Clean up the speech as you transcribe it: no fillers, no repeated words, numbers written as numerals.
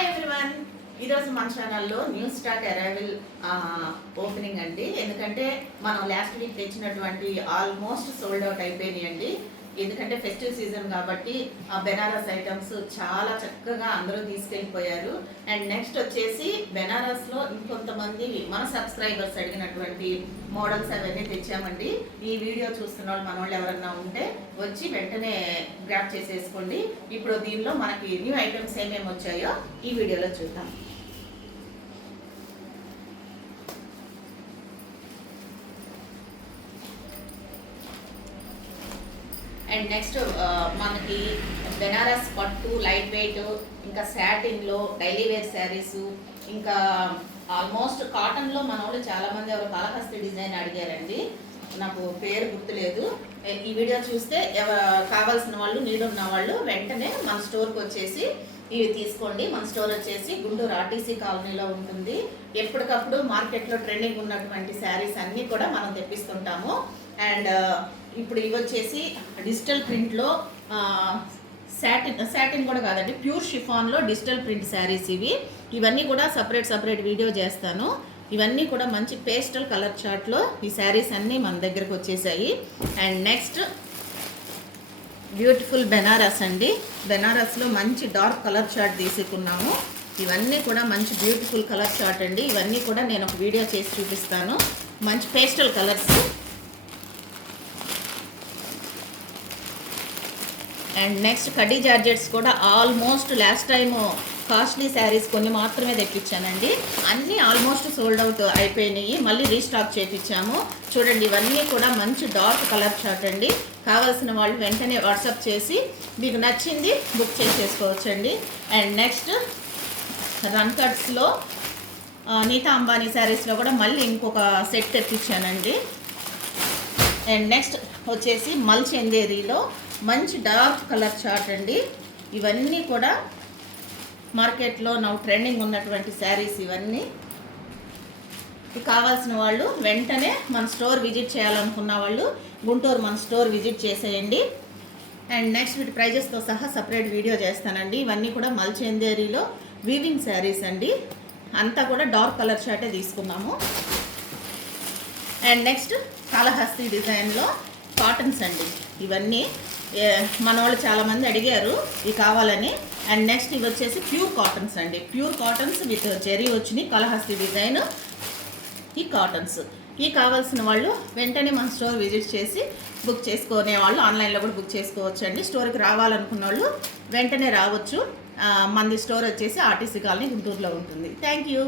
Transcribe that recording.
Hi everyone, ఈరోజు మన ఛానల్లో న్యూ స్టాక్ అరైవల్ ఓపెనింగ్ అండి. ఎందుకంటే మనం లాస్ట్ వీక్ తెచ్చినటువంటి ఆల్మోస్ట్ సోల్డ్ అవుట్ అయిపోయినాయండి. ఎందుకంటే ఫెస్టివ్ సీజన్ కాబట్టి ఆ బెనారస్ ఐటమ్స్ చాలా చక్కగా అందరూ తీసుకెళ్ళిపోయారు. అండ్ నెక్స్ట్ వచ్చేసి బెనారస్లో ఇంకొంతమంది మన సబ్స్క్రైబర్స్ అడిగినటువంటి మోడల్స్ అవన్నీ తెచ్చామండి. ఈ వీడియో చూస్తున్న వాళ్ళు మన వాళ్ళు ఎవరన్నా ఉంటే వచ్చి వెంటనే గ్రాప్ చేసేసుకోండి. ఇప్పుడు దీనిలో మనకి న్యూ ఐటమ్స్ ఏమేమి వచ్చాయో ఈ వీడియోలో చూద్దాం. అండ్ నెక్స్ట్ మనకి బెనారస్ పట్టు లైట్ వెయిట్, ఇంకా శాటిన్లో డైలీ వేర్ శారీస్, ఇంకా ఆల్మోస్ట్ కాటన్లో మన వాళ్ళు చాలామంది ఎవరు కాళహస్తి డిజైన్ అడిగారండి. నాకు పేరు గుర్తులేదు. ఈ వీడియో చూస్తే కావాల్సిన వాళ్ళు నీడ్ ఉన్న వాళ్ళు వెంటనే మన స్టోర్కి వచ్చేసి ఇవి తీసుకోండి. మన స్టోర్ వచ్చేసి గుంటూరు ఆర్టీసీ కాలనీలో ఉంటుంది. ఎప్పటికప్పుడు మార్కెట్లో ట్రెండింగ్ ఉన్నటువంటి శారీస్ అన్నీ కూడా మనం తెప్పిస్తుంటాము. అండ్ ఇప్పుడు ఇవి వచ్చేసి డిజిటల్ ప్రింట్లో శాటిన్ కూడా కాదండి, ప్యూర్ షిఫాన్లో డిజిటల్ ప్రింట్ శారీస్ ఇవన్నీ కూడా సపరేట్ వీడియో చేస్తాను. ఇవన్నీ కూడా మంచి పేస్టల్ కలర్ చార్ట్లో ఈ శారీస్ అన్నీ మన దగ్గరకు వచ్చేసాయి. అండ్ నెక్స్ట్ బ్యూటిఫుల్ బెనారస్ అండి. బెనారస్లో మంచి డార్క్ కలర్ చార్ట్ తీసుకున్నాము. ఇవన్నీ కూడా మంచి బ్యూటిఫుల్ కలర్ చార్ట్ అండి. ఇవన్నీ కూడా నేను ఒక వీడియో చేసి చూపిస్తాను. మంచి పేస్టల్ కలర్స్. అండ్ నెక్స్ట్ కడ్డీ జార్జెట్స్ కూడా almost last time costly saris కొన్ని మాత్రమే తెప్పించానండి. అన్నీ ఆల్మోస్ట్ సోల్డ్ అవుట్ అయిపోయినాయి. మళ్ళీ రీస్టాక్ చేయించాము. చూడండి, ఇవన్నీ కూడా మంచి డార్క్ కలర్ చార్ట్ అండి. కావాల్సిన వాళ్ళు వెంటనే వాట్సాప్ చేసి మీకు నచ్చింది బుక్ చేసేసుకోవచ్చండి. అండ్ నెక్స్ట్ రన్ కట్స్లో నీతా అంబానీ శారీస్లో కూడా మళ్ళీ ఇంకొక సెట్ తెప్పించానండి. అండ్ నెక్స్ట్ వచ్చేసి మల్ చందేరీలో మంచి డార్క్ కలర్ చార్ట్ అండి. ఇవన్నీ కూడా మార్కెట్లో నౌ ట్రెండింగ్ ఉన్నటువంటి శారీస్. ఇవన్నీ కావాల్సిన వాళ్ళు వెంటనే మన స్టోర్ విజిట్ చేయాలనుకున్న వాళ్ళు గుంటూరు మన స్టోర్ విజిట్ చేసేయండి. అండ్ నెక్స్ట్ వీటి ప్రైజెస్తో సహా సపరేట్ వీడియో చేస్తానండి. ఇవన్నీ కూడా మల్ చందేరీలో వీవింగ్ శారీస్ అండి. అంతా కూడా డార్క్ కలర్ చార్టే తీసుకున్నాము. అండ్ నెక్స్ట్ కాళహస్తి డిజైన్లో కాటన్స్ అండి. ఇవన్నీ మన వాళ్ళు చాలామంది అడిగారు ఇవి కావాలని. అండ్ నెక్స్ట్ ఇవి వచ్చేసి ప్యూర్ కాటన్స్ అండి. ప్యూర్ కాటన్స్ విత్ జెరీ వచ్చినాయి, కాళహస్తి డిజైన్ ఈ కాటన్స్. ఈ కావాల్సిన వాళ్ళు వెంటనే మన స్టోర్ విజిట్ చేసి బుక్ చేసుకునే వాళ్ళు ఆన్లైన్లో కూడా బుక్ చేసుకోవచ్చు అండి. స్టోర్కి రావాలనుకున్న వాళ్ళు వెంటనే రావచ్చు. మనది స్టోర్ వచ్చేసి ఆర్టీసీ కాలనీ గుంటూరులో ఉంటుంది. Thank you.